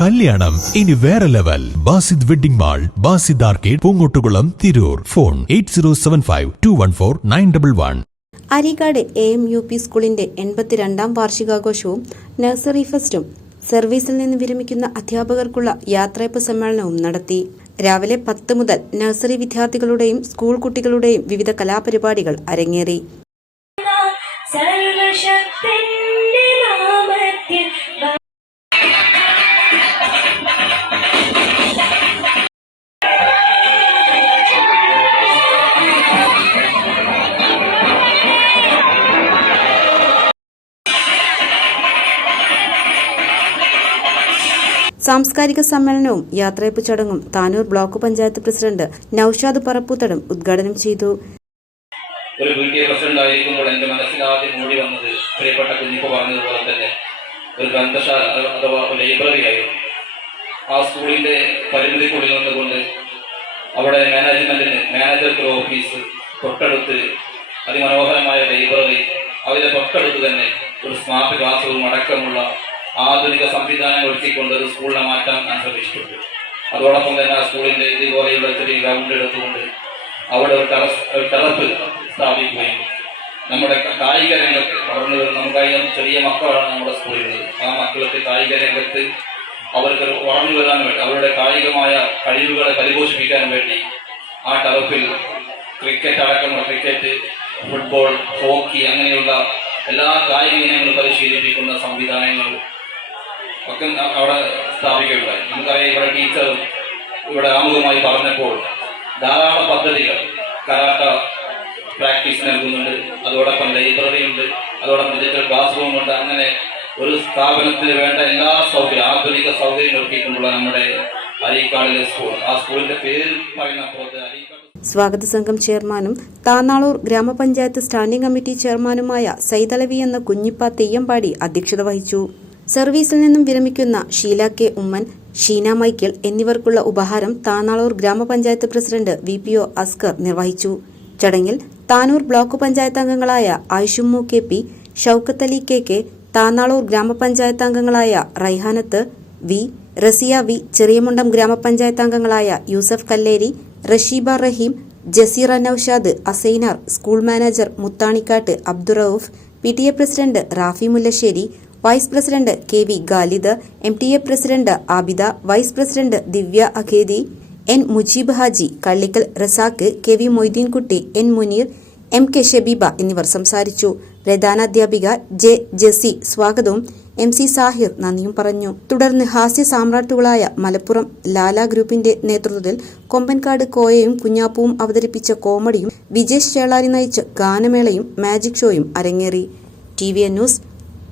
കല്യാണം. ഇനി വേറെ level. Basid wedding mall Basid arcade Poongottukulam Tirur. Phone eight zero seven five two one four nine double one. Areekkad A M U P സ്കൂളിന്റെ എൺപത്തിരണ്ടാം വാർഷികാഘോഷവും nursery ഫെസ്റ്റും സർവീസിൽ നിന്ന് വിരമിക്കുന്ന അധ്യാപകർക്കുള്ള യാത്രയപ്പ് സമ്മേളനവും നടത്തി. രാവിലെ പത്ത് മുതൽ നഴ്സറി വിദ്യാർത്ഥികളുടെയും സ്കൂൾ കുട്ടികളുടെയും വിവിധ കലാപരിപാടികൾ അരങ്ങേറി. സാംസ്കാരിക സമ്മേളനവും യാത്രയപ്പ് ചടങ്ങും താനൂർ ബ്ലോക്ക് പഞ്ചായത്ത് പ്രസിഡന്റ് നൌഷാദ് പറപ്പൂത്തടം ഉദ്ഘാടനം ചെയ്തു. ഒരു പി ടി എ എന്റെ മനസ്സിൽ ആദ്യം വന്നത് പ്രിയപ്പെട്ട കുഞ്ഞിപ്പ് പറഞ്ഞതുപോലെ തന്നെ ഒരു ഗ്രന്ഥശാല അഥവാ ലൈബ്രറി ആയിരുന്നു. ആ സ്കൂളിന്റെ പരിമിതിക്കുള്ളിൽ നിന്നുകൊണ്ട് അവിടെ മാനേജ്മെന്റിന് മാനേജർക്ക് ഓഫീസ് തൊട്ടടുത്ത് അതിമനോഹരമായ ലൈബ്രറി അവരെ തൊട്ടടുത്ത് തന്നെ ഒരു സ്മാർട്ട് ക്ലാസ് റൂം അടക്കമുള്ള ആധുനിക സംവിധാനം ഒരുക്കിക്കൊണ്ട് ഒരു സ്കൂളിനെ മാറ്റാൻ ഞാൻ ശ്രമിച്ചിട്ടുണ്ട്. അതോടൊപ്പം തന്നെ ആ സ്കൂളിന്റെ ഇതുപോലെയുള്ള ചെറിയ ഗ്രൗണ്ട് എടുത്തുകൊണ്ട് അവിടെ ഒരു ടെറസ് ഒരു ടെറപ്പ് സ്ഥാപിക്കുകയും നമ്മുടെ കായിക രംഗത്ത് വളർന്നു വരുന്ന നമുക്കറിയാം ചെറിയ മക്കളാണ് നമ്മുടെ സ്കൂളിലുള്ളത്. ആ മക്കൾക്ക് കായിക രംഗത്ത് അവർക്ക് വളർന്നു വരാൻ വേണ്ടി അവരുടെ കായികമായ കഴിവുകളെ പരിപോഷിപ്പിക്കാൻ വേണ്ടി ആ ടെറപ്പിൽ ക്രിക്കറ്റ് അടക്കമുള്ള ക്രിക്കറ്റ് ഫുട്ബോൾ ഹോക്കി അങ്ങനെയുള്ള എല്ലാ കായിക ഇനങ്ങളും പരിശീലിപ്പിക്കുന്ന സംവിധാനങ്ങൾ ഒക്കെ അവിടെ സ്ഥാപിക്കുകയുണ്ടായി നമുക്കറിയാം ഇവിടെ ടീച്ചർ ഇവിടെ ആമുഖമായി പറഞ്ഞപ്പോൾ ധാരാളം പദ്ധതികൾ കരാട്ട പ്രാക്ടീസ് നൽകുന്നുണ്ട്. അതോടൊപ്പം ലൈബ്രറി ഉണ്ട്. അതോടൊപ്പം ഡിജിറ്റൽ ക്ലാസ് റൂം ഉണ്ട്. അങ്ങനെ ഒരു സ്ഥാപനത്തിന് വേണ്ട എല്ലാ സൗകര്യം ആധുനിക സൗകര്യം ഒരുക്കിക്കൊണ്ടുള്ള നമ്മുടെ അരീക്കാടിലെ സ്കൂൾ ആ സ്കൂളിന്റെ പേര് പറയുന്ന സ്വാഗത സംഘം ചെയർമാനും താന്നാളൂർ ഗ്രാമപഞ്ചായത്ത് സ്റ്റാൻഡിംഗ് കമ്മിറ്റി ചെയർമാനുമായ സൈതലവി എന്ന കുഞ്ഞിപ്പ തെയ്യമ്പാടി അധ്യക്ഷത വഹിച്ചു. സർവീസിൽ നിന്നും വിരമിക്കുന്ന ഷീല കെ. ഉമ്മൻ ഷീന മൈക്കിൾ എന്നിവർക്കുള്ള ഉപഹാരം താനാളൂർ ഗ്രാമപഞ്ചായത്ത് president V. P. O. Askar നിർവഹിച്ചു. ചടങ്ങിൽ താനൂർ ബ്ലോക്ക് പഞ്ചായത്ത് അംഗങ്ങളായ Ayishummu K. P Shoukath Ali K. K Tanalur ഗ്രാമപഞ്ചായത്ത് അംഗങ്ങളായ റൈഹാനത്ത് വി റസിയ വി ചെറിയമുണ്ടം ഗ്രാമപഞ്ചായത്ത് അംഗങ്ങളായ Yusuf Kalleri Rasheeba Rahim Jaseera Naushad Asainar school manager Muthanikkattu Abdurauf P. T. A president Rafi Mullassery vice president K V Khalid M T A president Abida vice president Divya Akhedi N Mujeeb Haji Kallikkal Razak K V Moideenkutty N Muneer M K Shabeeba എന്നിവർ സംസാരിച്ചു. പ്രധാനാധ്യാപിക J Jessy സ്വാഗതവും M C Shahir നന്ദിയും പറഞ്ഞു. തുടർന്ന് ഹാസ്യ സാമ്രാട്ടുകളായ മലപ്പുറം ലാല ഗ്രൂപ്പിന്റെ നേതൃത്വത്തിൽ കൊമ്പൻകാട് കോയയും കുഞ്ഞാപ്പുവും അവതരിപ്പിച്ച കോമഡിയും വിജേഷ് ചേളാരി നയിച്ച ഗാനമേളയും മാജിക് ഷോയും അരങ്ങേറി. T V news